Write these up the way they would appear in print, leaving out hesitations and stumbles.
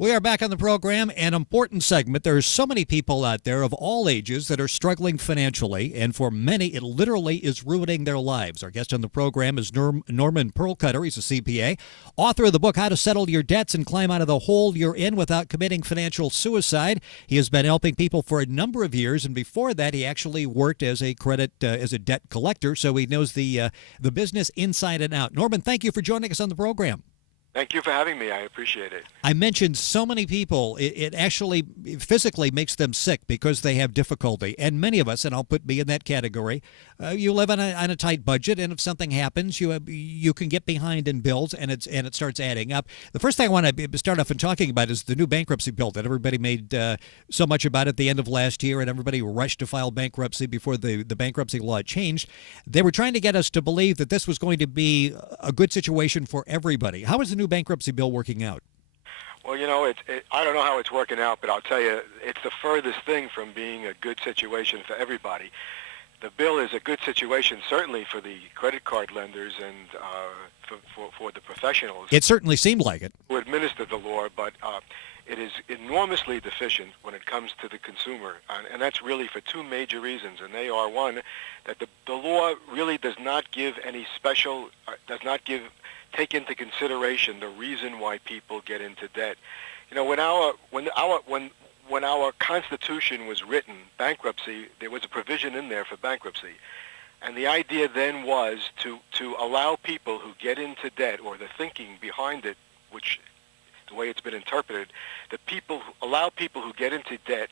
We are back on the program, an important segment. There are so many people out there of all ages that are struggling financially, and for many, it literally is ruining their lives. Our guest on the program is Norman Pearlcutter. He's a CPA, author of the book, How to Settle Your Debts and Climb Out of the Hole You're In Without Committing Financial Suicide. He has been helping people for a number of years, and before that, he actually worked as a debt collector, so he knows the business inside and out. Norman, thank you for joining us on the program. Thank you for having me. I appreciate it. I mentioned so many people, it actually physically makes them sick because they have difficulty. And many of us, and I'll put me in that category, you live on a tight budget, and if something happens, you can get behind in bills, and it starts adding up. The first thing I want to start off in talking about is the new bankruptcy bill that everybody made so much about at the end of last year, and everybody rushed to file bankruptcy before the bankruptcy law changed. They were trying to get us to believe that this was going to be a good situation for everybody. How is the new bankruptcy bill working out? Well, I don't know how it's working out, but I'll tell you, it's the furthest thing from being a good situation for everybody. The bill is a good situation, certainly for the credit card lenders and for the professionals. It certainly seemed like it. Who administer the law, but it is enormously deficient when it comes to the consumer, and that's really for two major reasons. And they are, one, that the law really does not give any special, take into consideration the reason why people get into debt. When our Constitution was written, bankruptcy, there was a provision in there for bankruptcy. And the idea then was to allow people who get into debt, or the thinking behind it, which the way it's been interpreted, allow people who get into debt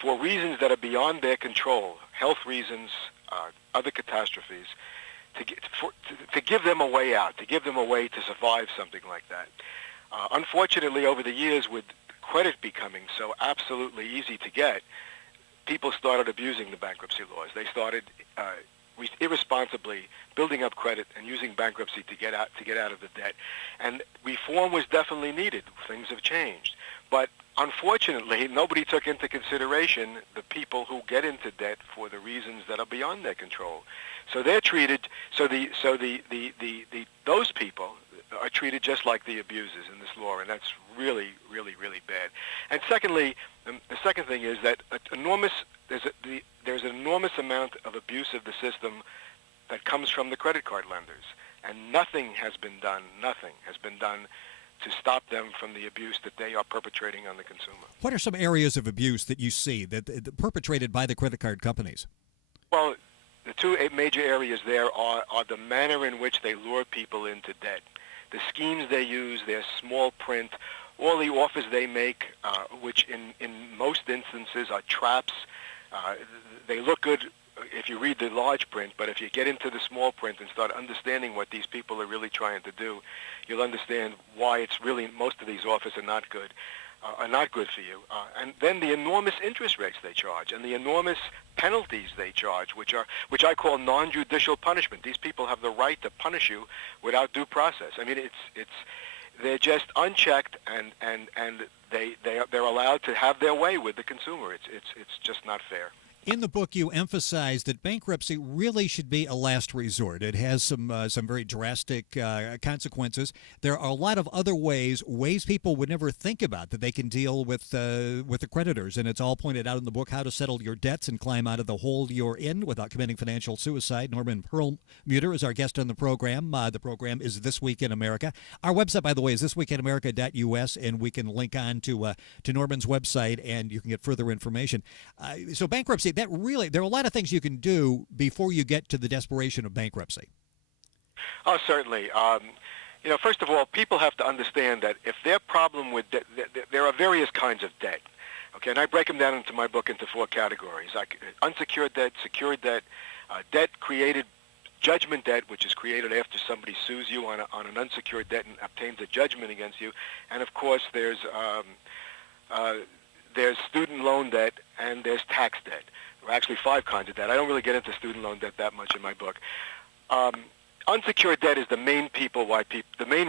for reasons that are beyond their control, health reasons, other catastrophes, to give them a way out, to give them a way to survive something like that. Unfortunately, over the years, with credit becoming so absolutely easy to get, people started abusing the bankruptcy laws. They started irresponsibly building up credit and using bankruptcy to get out of the debt. And reform was definitely needed. Things have changed. But unfortunately, nobody took into consideration the people who get into debt for the reasons that are beyond their control. So they're treated. Those people are treated just like the abusers in this law, and that's really, really, really bad. And secondly, the second thing is that there's an enormous amount of abuse of the system that comes from the credit card lenders, and nothing has been done to stop them from the abuse that they are perpetrating on the consumer. What are some areas of abuse that you see that perpetrated by the credit card companies? Well, the two major areas there are the manner in which they lure people into debt, the schemes they use, their small print, all the offers they make, which in most instances are traps. They look good if you read the large print, but if you get into the small print and start understanding what these people are really trying to do, you'll understand why it's really, most of these offers are not good for you. And then the enormous interest rates they charge and the enormous penalties they charge, which I call non-judicial punishment. These people have the right to punish you without due process. I mean, they're just unchecked, and they're allowed to have their way with the consumer. It's just not fair. In the book, you emphasize that bankruptcy really should be a last resort. It has some very drastic consequences. There are a lot of other ways people would never think about that they can deal with the creditors, and it's all pointed out in the book, How to Settle Your Debts and Climb Out of the Hole You're In Without Committing Financial Suicide. Norman Pearlmutter is our guest on the program. The program is This Week in America. Our website, by the way, is thisweekinamerica.us, and we can link on to Norman's website, and you can get further information. So bankruptcy, there are a lot of things you can do before you get to the desperation of bankruptcy. Oh, certainly. First of all, people have to understand that if their problem with debt, there are various kinds of debt. Okay, and I break them down into my book into four categories: like unsecured debt, secured debt, debt created, judgment debt, which is created after somebody sues you on an unsecured debt and obtains a judgment against you, and of course there's student loan debt, and there's tax debt. There are actually five kinds of debt. I don't really get into student loan debt that much in my book. Unsecured debt is the main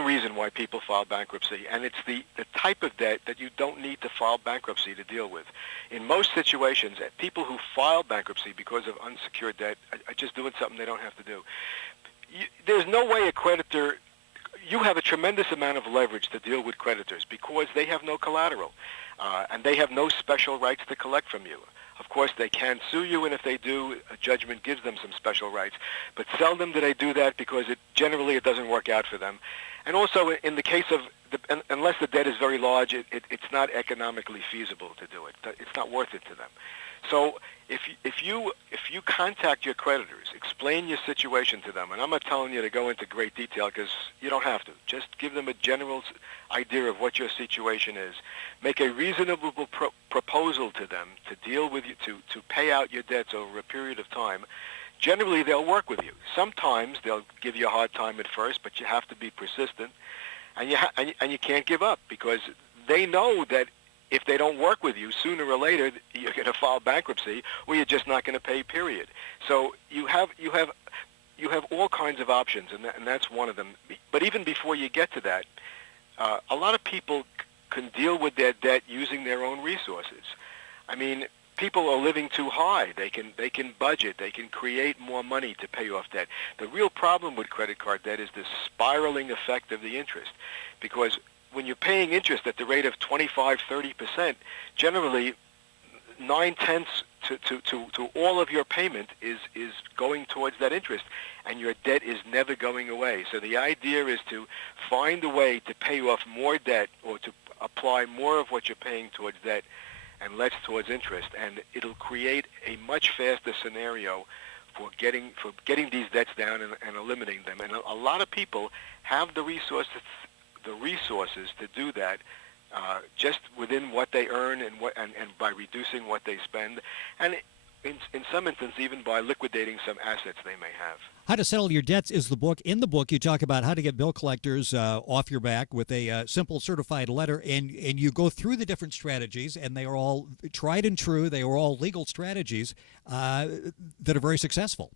reason why people file bankruptcy, and it's the type of debt that you don't need to file bankruptcy to deal with. In most situations, people who file bankruptcy because of unsecured debt are just doing something they don't have to do. There's no way a creditor you have a tremendous amount of leverage to deal with creditors because they have no collateral, and they have no special rights to collect from you. Of course, they can sue you, and if they do, a judgment gives them some special rights. But seldom do they do that because generally it doesn't work out for them. And also, in the case of, unless the debt is very large, it's not economically feasible to do it. It's not worth it to them. So if you contact your creditors, explain your situation to them, and I'm not telling you to go into great detail because you don't have to. Just give them a general idea of what your situation is. Make a reasonable proposal to them to deal with you, to pay out your debts over a period of time. Generally, they'll work with you. Sometimes they'll give you a hard time at first, but you have to be persistent, and you can't give up because they know that if they don't work with you, sooner or later you're going to file bankruptcy, or you're just not going to pay. Period. So you have all kinds of options, and that's one of them. But even before you get to that, a lot of people can deal with their debt using their own resources. I mean, people are living too high. They can budget. They can create more money to pay off debt. The real problem with credit card debt is the spiraling effect of the interest, because when you're paying interest at the rate of 25-30%, generally 9/10 to all of your payment is going towards that interest, and your debt is never going away. So the idea is to find a way to pay off more debt, or to apply more of what you're paying towards debt and less towards interest, and it'll create a much faster scenario for getting these debts down and eliminating them. And a lot of people have the resources to do that, just within what they earn and by reducing what they spend, and in some instances even by liquidating some assets they may have. How to Settle Your Debts is the book. In the book, you talk about how to get bill collectors off your back with a simple certified letter, and you go through the different strategies, and they are all tried and true. They are all legal strategies that are very successful.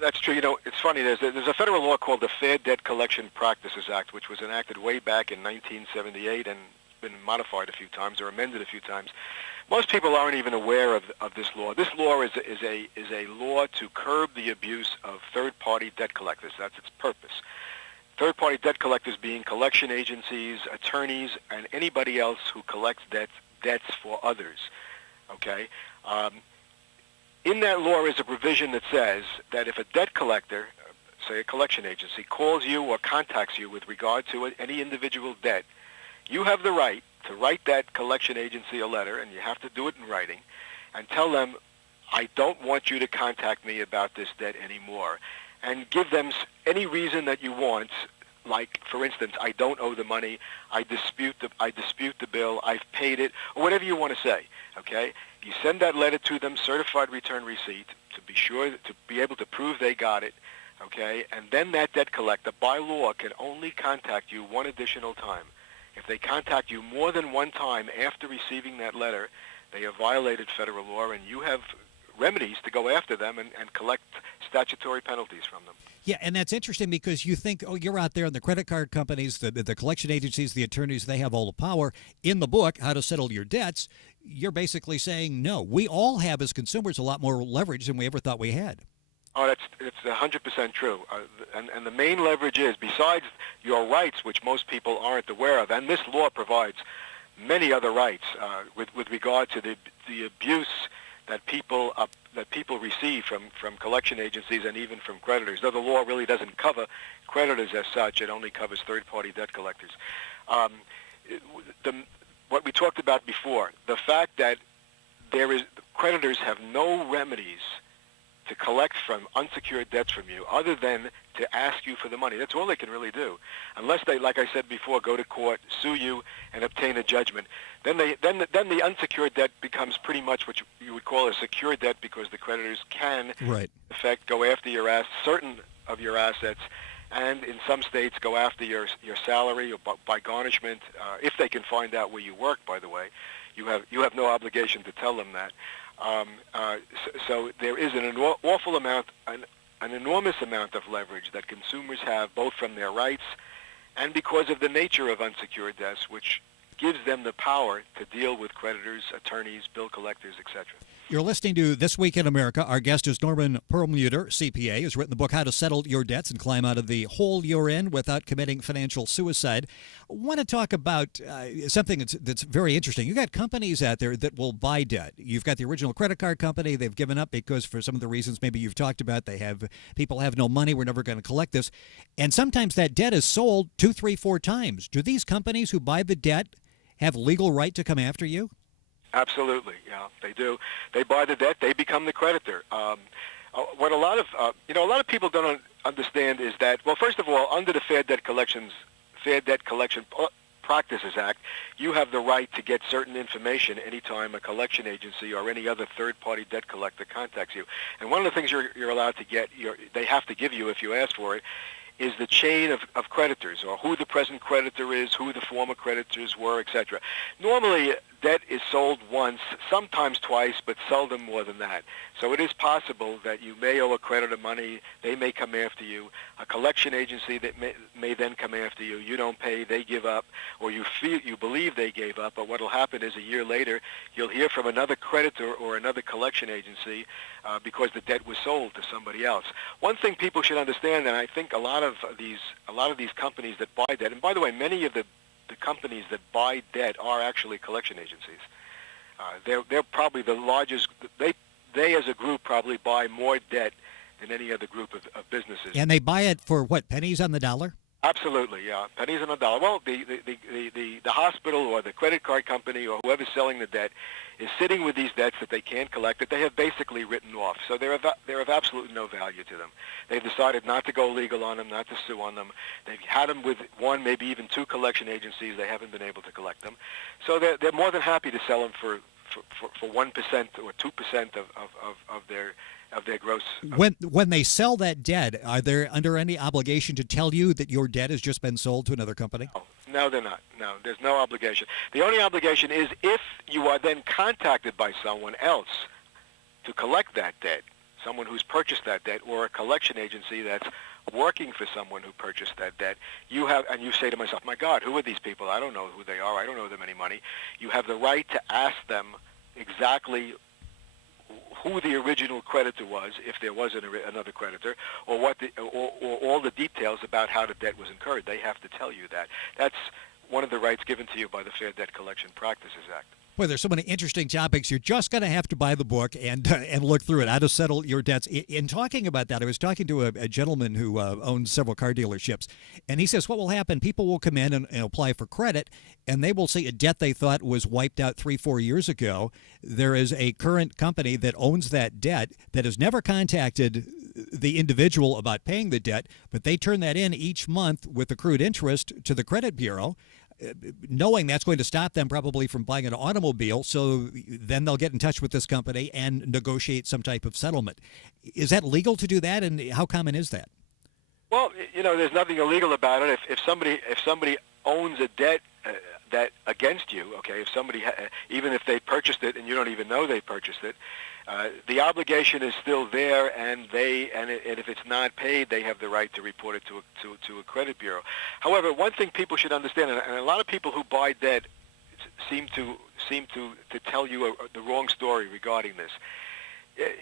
That's true. You know, it's funny. There's a federal law called the Fair Debt Collection Practices Act, which was enacted way back in 1978 and been modified a few times or amended a few times. Most people aren't even aware of this law. This law is a law to curb the abuse of third-party debt collectors. That's its purpose. Third-party debt collectors being collection agencies, attorneys, and anybody else who collects debts for others. Okay. In that law is a provision that says that if a debt collector, say a collection agency, calls you or contacts you with regard to any individual debt, you have the right to write that collection agency a letter, and you have to do it in writing, and tell them, I don't want you to contact me about this debt anymore, and give them any reason that you want. Like, for instance, I don't owe the money, I dispute the bill, I've paid it, or whatever you want to say, okay? You send that letter to them, certified return receipt, to be sure, to be able to prove they got it, okay? And then that debt collector, by law, can only contact you one additional time. If they contact you more than one time after receiving that letter, they have violated federal law, and you have remedies to go after them and collect statutory penalties from them. Yeah, and that's interesting because you think, oh, you're out there, and the credit card companies, the collection agencies, the attorneys, they have all the power. In the book, How to Settle Your Debts, you're basically saying, no, we all have as consumers a lot more leverage than we ever thought we had. Oh, it's 100% true. And the main leverage is, besides your rights, which most people aren't aware of, and this law provides many other rights with regard to the abuse that people receive from collection agencies and even from creditors. Though the law really doesn't cover creditors as such, it only covers third-party debt collectors. What we talked about before, the fact that creditors have no remedies to collect from unsecured debts from you other than to ask you for the money. That's all they can really do. Unless they, like I said before, go to court, sue you, and obtain a judgment. Then the unsecured debt becomes pretty much what you would call a secured debt, because the creditors can, right, in effect, go after certain of your assets, and in some states go after your salary or by garnishment, if they can find out where you work, by the way. You have no obligation to tell them that. So there is an enormous amount of leverage that consumers have, both from their rights and because of the nature of unsecured debts, which gives them the power to deal with creditors, attorneys, bill collectors, etc. You're listening to This Week in America. Our guest is Norman Perlmutter, CPA, who's written the book How to Settle Your Debts and Climb Out of the Hole You're In Without Committing Financial Suicide. I want to talk about something that's very interesting. You've got companies out there that will buy debt. You've got the original credit card company. They've given up because for some of the reasons maybe you've talked about, people have no money. We're never going to collect this. And sometimes that debt is sold 2, 3, 4 times. Do these companies who buy the debt have legal right to come after you? Absolutely, yeah, they do. They buy the debt; they become the creditor. What a lot of people don't understand is that, well, first of all, under the Fair Debt Collection Practices Act, you have the right to get certain information anytime a collection agency or any other third-party debt collector contacts you. And one of the things you're allowed to get, they have to give you if you ask for it, is the chain of creditors, or who the present creditor is, who the former creditors were, etc. Normally, debt is sold once, sometimes twice, but seldom more than that. So it is possible that you may owe a creditor money, they may come after you, a collection agency that may then come after you, you don't pay, they give up, or you believe they gave up, but what will happen is a year later, you'll hear from another creditor or another collection agency because the debt was sold to somebody else. One thing people should understand, and I think a lot of these companies that buy debt, and by the way, many of the companies that buy debt are actually collection agencies. They're probably the largest. They as a group probably buy more debt than any other group of businesses. And they buy it for what, pennies on the dollar? Absolutely, yeah, pennies on a dollar. Well, the hospital or the credit card company or whoever's selling the debt is sitting with these debts that they can't collect, that they have basically written off. So they're of absolutely no value to them. They've decided not to go legal on them, not to sue on them. They've had them with one, maybe even 2 collection agencies. They haven't been able to collect them. So they're more than happy to sell them for 1% or 2% of their gross. When they sell that debt, are they under any obligation to tell you that your debt has just been sold to another company? No, they're not. No, there's no obligation. The only obligation is if you are then contacted by someone else to collect that debt, someone who's purchased that debt, or a collection agency that's working for someone who purchased that debt, you say to myself, my God, who are these people? I don't know who they are. I don't owe them any money. You have the right to ask them exactly who the original creditor was, if there was another creditor, or all the details about how the debt was incurred. They have to tell you that. That's one of the rights given to you by the Fair Debt Collection Practices Act. Boy, there's so many interesting topics. You're just going to have to buy the book and look through it, How to Settle Your Debts. In talking about that, I was talking to a gentleman who owns several car dealerships, and he says what will happen, people will come in and apply for credit, and they will see a debt they thought was wiped out 3-4 years ago. There is a current company that owns that debt that has never contacted the individual about paying the debt, but they turn that in each month with accrued interest to the credit bureau, knowing that's going to stop them probably from buying an automobile. So then they'll get in touch with this company and negotiate some type of settlement. Is that legal to do that, and how common is that? Well, there's nothing illegal about it. If somebody owns a debt that against you, okay, if somebody even if they purchased it and you don't even know they purchased it, the obligation is still there, and if it's not paid, they have the right to report it to a credit bureau. However, one thing people should understand, and a lot of people who buy debt seem to tell you the wrong story regarding this.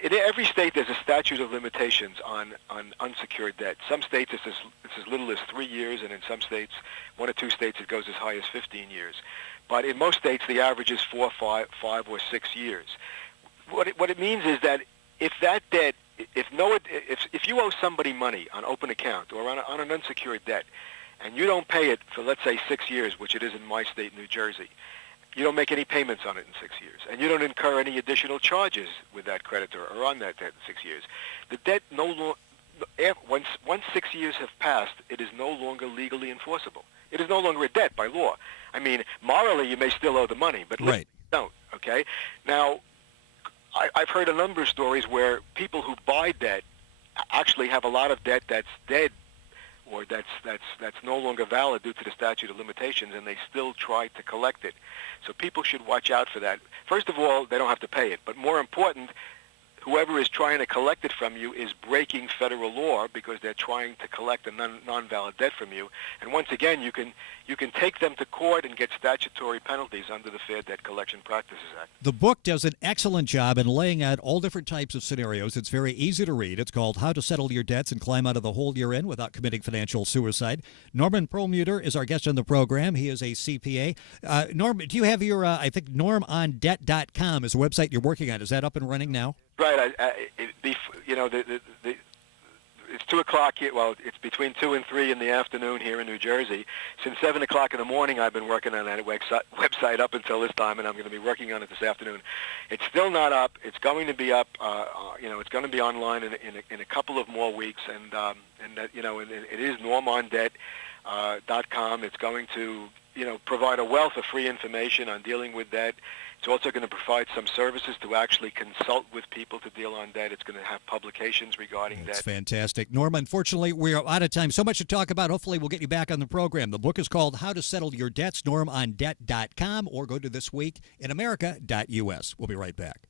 In every state, there's a statute of limitations on unsecured debt. Some states it's as little as 3 years, and in some states, 1 or 2 states, it goes as high as 15 years. But in most states, the average is 4, 5, or 6 years. What it means is that if that debt, if you owe somebody money on open account or on an unsecured debt, and you don't pay it for, let's say, 6 years, which it is in my state, New Jersey, you don't make any payments on it in 6 years, and you don't incur any additional charges with that creditor or on that debt in 6 years. The debt once 6 years have passed, it is no longer legally enforceable. It is no longer a debt by law. I mean, morally, you may still owe the money, but legally you don't. Okay. Now, I've heard a number of stories where people who buy debt actually have a lot of debt that's dead, or that's no longer valid due to the statute of limitations, and they still try to collect it. So people should watch out for that. First of all, they don't have to pay it, but more important, whoever is trying to collect it from you is breaking federal law because they're trying to collect a non-valid debt from you. And once again, you can take them to court and get statutory penalties under the Fair Debt Collection Practices Act. The book does an excellent job in laying out all different types of scenarios. It's very easy to read. It's called How to Settle Your Debts and Climb Out of the Hole You're In Without Committing Financial Suicide. Norman Perlmutter is our guest on the program. He is a CPA. Norm, do you have your, I think, normondebt.com is the website you're working on. Is that up and running now? Right. It's 2 o'clock here. Well, it's between 2 and 3 in the afternoon here in New Jersey. Since 7 o'clock in the morning, I've been working on that website up until this time, and I'm going to be working on it this afternoon. It's still not up. It's going to be up. It's going to be online in a couple of more weeks, and it is normondebt.com. It's going to provide a wealth of free information on dealing with debt. It's also going to provide some services to actually consult with people to deal on debt. It's going to have publications regarding That's debt. fantastic. Norma, unfortunately, we are out of time. So much to talk about. Hopefully, we'll get you back on the program. The book is called How to Settle Your Debts, normondebt.com, or go to thisweekinamerica.us. We'll be right back.